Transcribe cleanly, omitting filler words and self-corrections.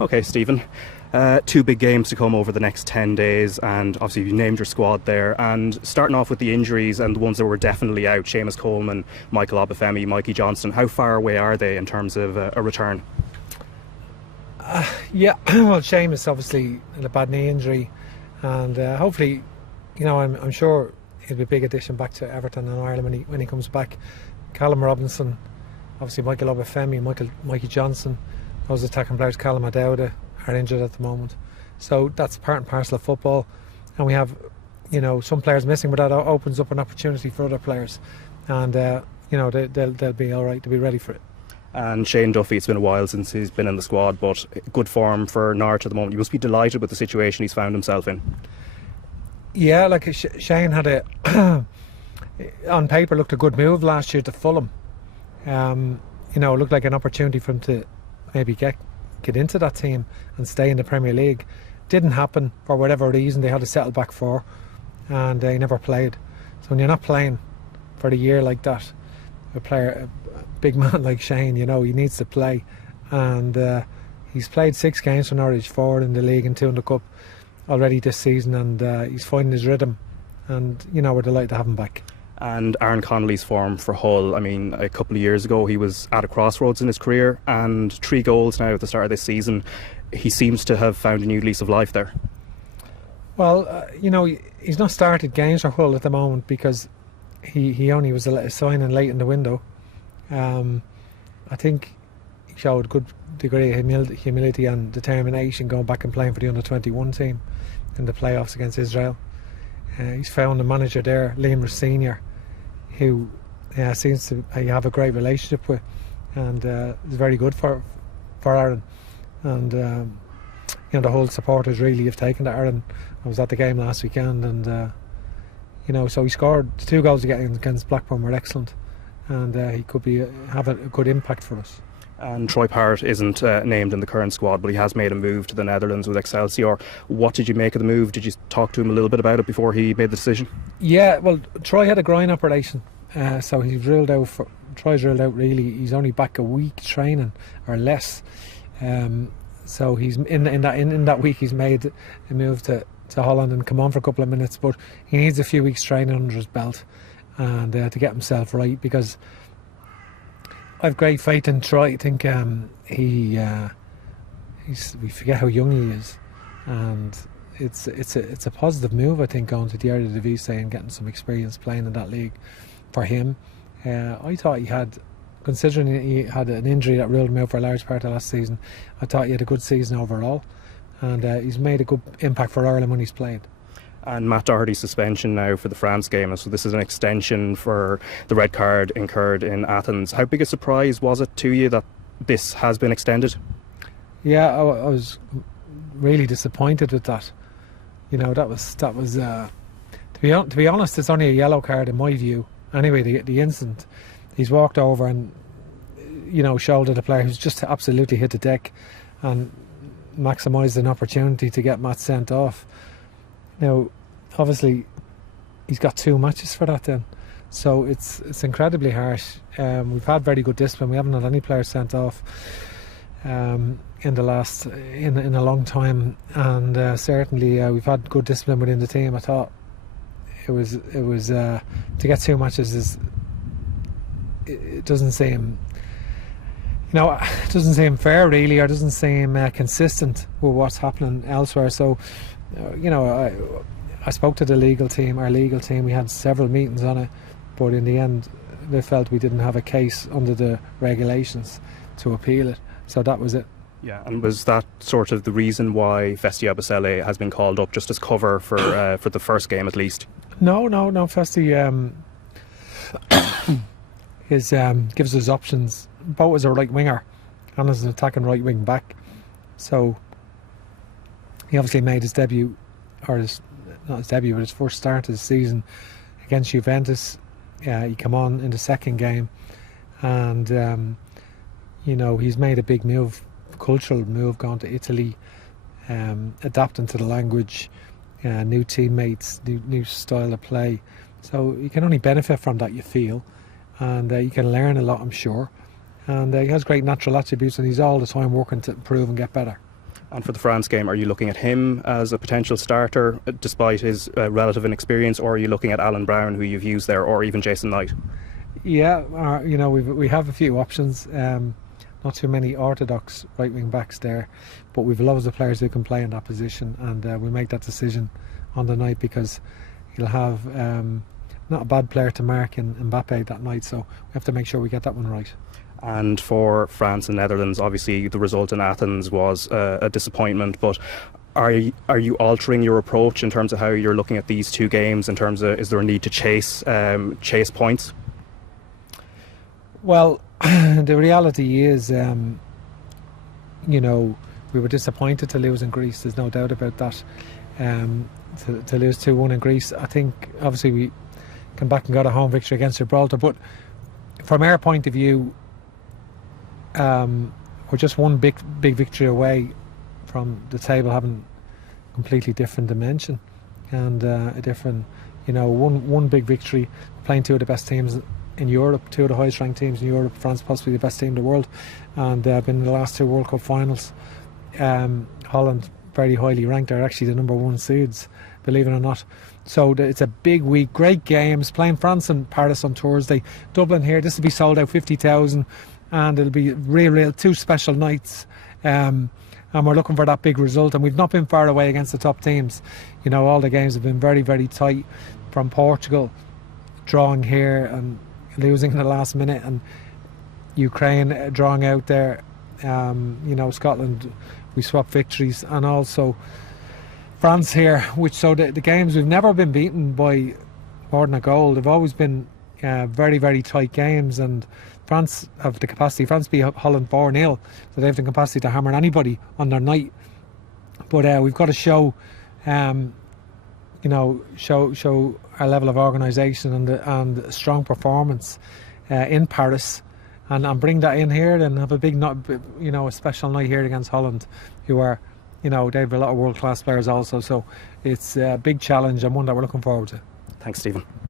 Okay, Stephen. Two big games to come over the next 10 days, and obviously you named your squad there. And starting off with the injuries and the ones that were definitely out, Seamus Coleman, Michael Obafemi, Mikey Johnston, how far away are they in terms of a return? Yeah, well, Seamus obviously had a bad knee injury, and hopefully, I'm sure he'll be a big addition back to Everton and Ireland when he comes back. Callum Robinson, obviously Michael Obafemi, Mikey Johnston, those attacking players, Callum Doherty, are injured at the moment. So that's part and parcel of football, and we have, some players missing, but that opens up an opportunity for other players, and they'll be all right. They'll be ready for it. And Shane Duffy, it's been a while since he's been in the squad, but good form for Norwich at the moment. You must be delighted with the situation he's found himself in. Yeah, like Shane had on paper looked a good move last year to Fulham. It looked like an opportunity for him to maybe get into that team and stay in the Premier League. Didn't happen for whatever reason. They had to settle back for, and he never played. So when you're not playing for the year like that, a big man like Shane, he needs to play, and he's played 6 games for Norwich, 4 in the league and 2 in the cup already this season, and he's finding his rhythm, and we're delighted to have him back. And Aaron Connolly's form for Hull, I mean, a couple of years ago he was at a crossroads in his career, and 3 goals now at the start of this season. He seems to have found a new lease of life there. Well, he's not started games for Hull at the moment because he only was signing late in the window. I think he showed a good degree of humility and determination going back and playing for the under-21 team in the playoffs against Israel. He's found a manager there, Liam Senior, who seems to have a great relationship with, and is very good for Aaron. And the whole supporters really have taken to Aaron. I was at the game last weekend, and so he scored 2 goals against Blackburn were excellent, and he could have a good impact for us. And Troy Parrott isn't named in the current squad, but he has made a move to the Netherlands with Excelsior. What did you make of the move? Did you talk to him a little bit about it before he made the decision? Yeah, well, Troy had a groin operation, so he's ruled out. Troy's ruled out really. He's only back a week training or less, so he's in that week he's made a move to Holland and come on for a couple of minutes, but he needs a few weeks training under his belt and to get himself right, because I've great faith in Troy. I think we forget how young he is, and it's a positive move, I think, going to the Eredivisie and getting some experience playing in that league for him. I thought he had, considering he had an injury that ruled him out for a large part of last season, I thought he had a good season overall, and he's made a good impact for Ireland when he's played. And Matt Doherty's suspension now for the France game, so this is an extension for the red card incurred in Athens. How big a surprise was it to you that this has been extended? Yeah, I was really disappointed with that. That was to be honest, it's only a yellow card in my view. Anyway, the instant he's walked over and shouldered a player who's just absolutely hit the deck and maximised an opportunity to get Matt sent off. Now, obviously, he's got 2 matches for that then, so it's incredibly harsh. We've had very good discipline. We haven't had any players sent off in a long time, and certainly we've had good discipline within the team. I thought it was to get 2 matches it doesn't seem. It doesn't seem fair really, or doesn't seem consistent with what's happening elsewhere. So, I spoke to our legal team. We had several meetings on it, but in the end, they felt we didn't have a case under the regulations to appeal it. So that was it. Yeah, and was that sort of the reason why Festi Abasele has been called up, just as cover for the first game at least? No. Festi gives us options, both as a right winger and as an attacking right wing back. So he obviously made his debut, or not his debut, but his first start of the season against Juventus. He came on in the second game, and he's made a big move, cultural move, going to Italy, adapting to the language, new teammates, new style of play. So you can only benefit from that, you feel, and you can learn a lot, I'm sure. And he has great natural attributes, and he's all the time working to improve and get better. And for the France game, are you looking at him as a potential starter despite his relative inexperience, or are you looking at Alan Brown, who you've used there, or even Jason Knight? Yeah, we have a few options. Not too many orthodox right wing backs there, but we've loads of players who can play in that position, and we'll make that decision on the night, because he'll have not a bad player to mark in Mbappe that night, so we have to make sure we get that one right. And for France and Netherlands, obviously the result in Athens was a disappointment, but are you altering your approach in terms of how you're looking at these two games, in terms of, is there a need to chase points? Well, the reality is, we were disappointed to lose in Greece, there's no doubt about that. To lose 2-1 in Greece, I think obviously we came back and got a home victory against Gibraltar, but from our point of view, we're just one big victory away from the table having a completely different dimension, and a different, one big victory. We're playing two of the best teams in Europe, two of the highest ranked teams in Europe. France possibly the best team in the world, and they've been in the last two World Cup finals. Holland very highly ranked, are actually the number one seeds, believe it or not. So it's a big week, great games, playing France and Paris on Thursday, Dublin here, this will be sold out 50,000, and it'll be real two special nights, and we're looking for that big result, and we've not been far away against the top teams. All the games have been very, very tight, from Portugal drawing here and losing in the last minute, and Ukraine drawing out there, Scotland, we swapped victories, and also France here, so the games, we've never been beaten by more than a goal. They've always been very, very tight games, and France have the capacity. France beat Holland 4-0, so they have the capacity to hammer anybody on their night. But we've got to show our level of organisation and strong performance in Paris, and bring that in here, and have a big, a special night here against Holland, who are, they have a lot of world-class players also. So it's a big challenge, and one that we're looking forward to. Thanks, Stephen.